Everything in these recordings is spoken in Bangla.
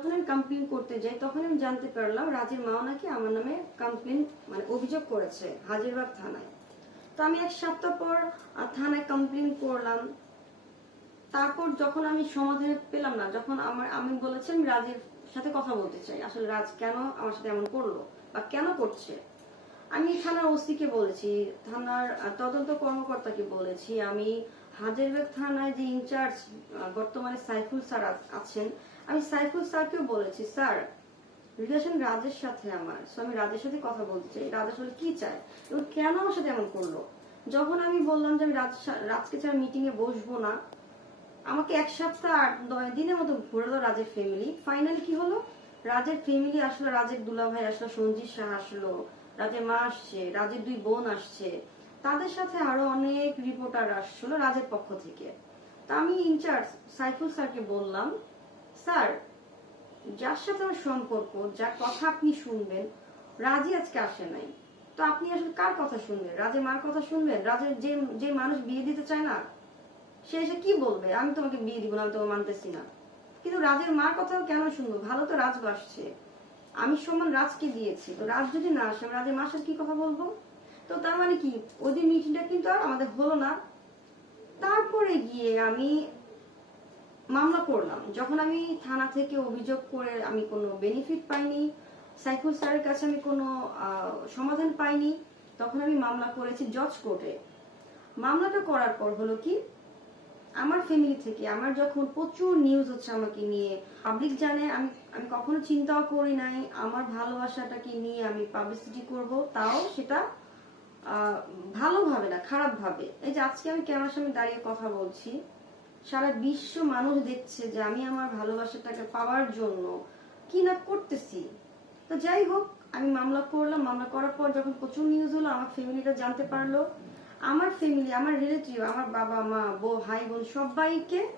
যখন আমি কমপ্লেন করতে যাই, তখন আমি জানতে পারলাম রাজের মাও নাকি আমার নামে কমপ্লেন মানে অভিযোগ করেছে হাজিরবাগ থানায়। তো আমি এক সপ্তাহ পর থানায় কমপ্লেন করলাম। তারপর যখন আমি সমাধান পেলাম না, যখন আমার, আমি বলেছি আমি রাজের সাথে কথা বলতে চাই, আসলে রাজ কেন আমার সাথে এমন করল বা কেন করছে? আমি থানার ওসিকে বলেছি, থানার তদন্ত কর্মকর্তাকে বলেছি, আমি হাজারবাগ থানায় যে ইনচার্জ বর্তমানে সাইফুল স্যার আছেন, আমি সাইফুল স্যারকেও বলেছি, স্যার, রিলেশন রাজের সাথে আমার, সো আমি রাজের সাথে কথা বলতে চাই, রাজ আসলে কি চায়, এবং কেন আমার সাথে এমন করল? যখন আমি বললাম যে আমি রাজ রাজকে ছাড়া মিটিং এ বসবো না, আমাকে এক সপ্তাহ আট নয় দিনের মতো ঘুরলো রাজের ফ্যামিলি ফাইনালি কি হলো? রাজের ফ্যামিলি আসলো, রাজের দুলাভাই আসলো, সঞ্জিত শাহ আসলো রাজের মা আসছে, রাজের দুই বোন আসছে। তাদের সাথে আরও অনেক রিপোর্টার আসছিল রাজের পক্ষ থেকে। তা আমি ইনচার্জ সাইফুল স্যারকে বললাম, স্যার, যার সাথে আমার সম্পর্ক, যার কথা আপনি শুনবেন রাজি আজকে আসে নাই। তো আপনি আসলে কার কথা শুনবেন? রাজের মার কথা শুনবেন? রাজের যে যে মানুষ বিয়ে দিতে চায় না, সে এসে কি বলবে? আমি তোমাকে বিয়ে দিব না, আমি তোমাকে মানতেছি না। কিন্তু রাজের মার কথাও কেন শুনব? ভালো তো রাজ বাসছে আমি সম্মান রাজকে দিয়েছি। তো রাজ যদি না আসে রাজের মার সাথে কি কথা বলব? তো তার মানে কি? ওই দিন মিটিংটা কিন্তু আর আমাদের হলো না। তারপরে গিয়ে আমি মামলা করলাম। যখন আমি থানা থেকে অভিযোগ করে আমি কোনো বেনিফিট পাইনি, সাইফুল স্যারের কাছে আমি কোনো সমাধান পাইনি, তখন আমি মামলা করেছি জজ কোর্টে মামলাটা করার পর হলো কি? আমার ফ্যামিলি থেকে, আমার যখন প্রচুর নিউজ হচ্ছে আমাকে নিয়ে পাবলিক জানে, আমি আমি কখনো চিন্তাও করি নাই, আমার ভালোবাসাটাকে নিয়ে আমি পাবলিসিটি করব, তাও সেটা ভালোভাবে না খারাপ ভাবে এই যে আজকে আমি ক্যামেরার সামনে দাঁড়িয়ে কথা বলছি, সারা বিশ্ব মানুষ দেখছে যে আমি আমার ভালোবাসাটাকে পাওয়ার জন্য কি না করতেছি। তো যাই হোক, আমি মামলা করলাম, মামলা করার পর যখন প্রচুর নিউজ হলো, আমার ফ্যামিলিটা জানতে পারল আমার ফ্যামিলি আমার রিলেটিভ আমার বাবা, মা, বউ, ভাই, বোন সবাইকে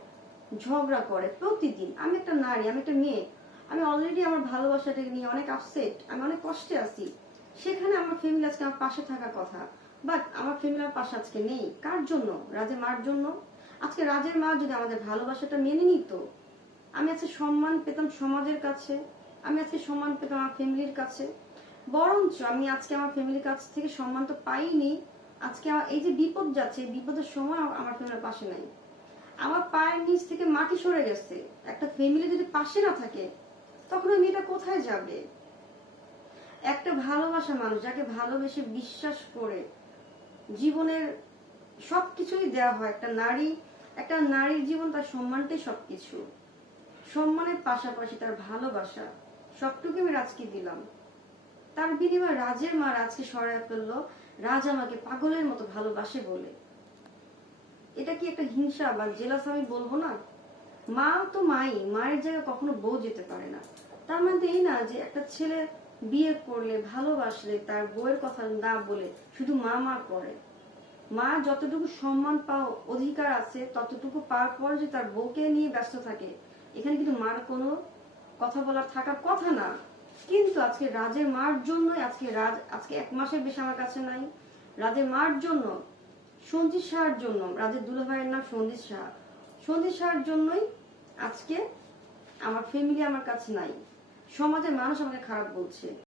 ঝগড়া করে প্রতিদিন। আমি একটা নারী, আমি একটা মেয়ে। আমি অলরেডি আমার ভালোবাসাটাকে নিয়ে অনেক আপসেট আমি অনেক কষ্টে আছি। সেখানে আমার ফ্যামিলি আজকে আমার পাশে থাকার কথা। বাট আমার ফ্যামিলি আমার পাশে আজকে নেই। কার জন্য? রাজের মার জন্য? আজকে রাজের মা যদি আমাদের ভালোবাসাটা মেনে নিত, আমি আজকে সম্মান পেতাম সমাজের কাছে, আমি আজকে সম্মান পেতাম আমার ফ্যামিলির কাছে। বরঞ্চ আমি আজকে আমার ফ্যামিলির কাছ থেকে সম্মান তো পাইনি আজকে এই যে বিপদ যাচ্ছে, বিপদের সময় আমার ফ্যামিলির পাশে নাই। আমার পায়ের নিচ থেকে মাটি সরে গেছে। একটা ফ্যামিলি যদি পাশে না থাকে, তখন ওই মেয়েটা কোথায় যাবে? একটা ভালোবাসা মানুষ যাকে ভালোবেসে বিশ্বাস করে জীবনের সবকিছুই দেওয়া হয়, একটা নারী, একটা নারীর জীবন তার সম্মানটাই সবকিছু। সম্মানের পাশাপাশি তার ভালোবাসা সবটুকু আমি রাজকে দিলাম। তার বিনিময়ে রাজের মা রাজকে সরায় ফেলল, রাজ আমাকে পাগলের মতো ভালোবাসে বলে। এটা কি একটা হিংসা বা জেলাস আমি বলব না? মা তো মাই, মায়ের জায়গায় কখনো বউ যেতে পারে না। তার মানে এই না যে একটা ছেলে বিয়ে করলে, ভালোবাসলে, তার বউয়ের কথা না বলে শুধু মা মা করে। মা যতটুকু সম্মান পাও অধিকার আছে, ততটুকু পাওয়ার পর যে তার বউকে নিয়ে ব্যস্ত থাকে, এখানে কিন্তু মার কোনো কথা বলার থাকার কথা না। কিন্তু আজকে রাজের মার জন্যই আজকে রাজ, আজকে এক মাসের বেশি আমার কাছে নাই। রাজের মার জন্য, সঞ্জিত শাহর জন্য, রাজের দুলা ভাইয়ের নাম সঞ্জিত শাহ। সঞ্জিত শাহর জন্যই আজকে আমার ফ্যামিলি আমার কাছে নাই। সমাজের মানুষ আমাকে খারাপ বলছে।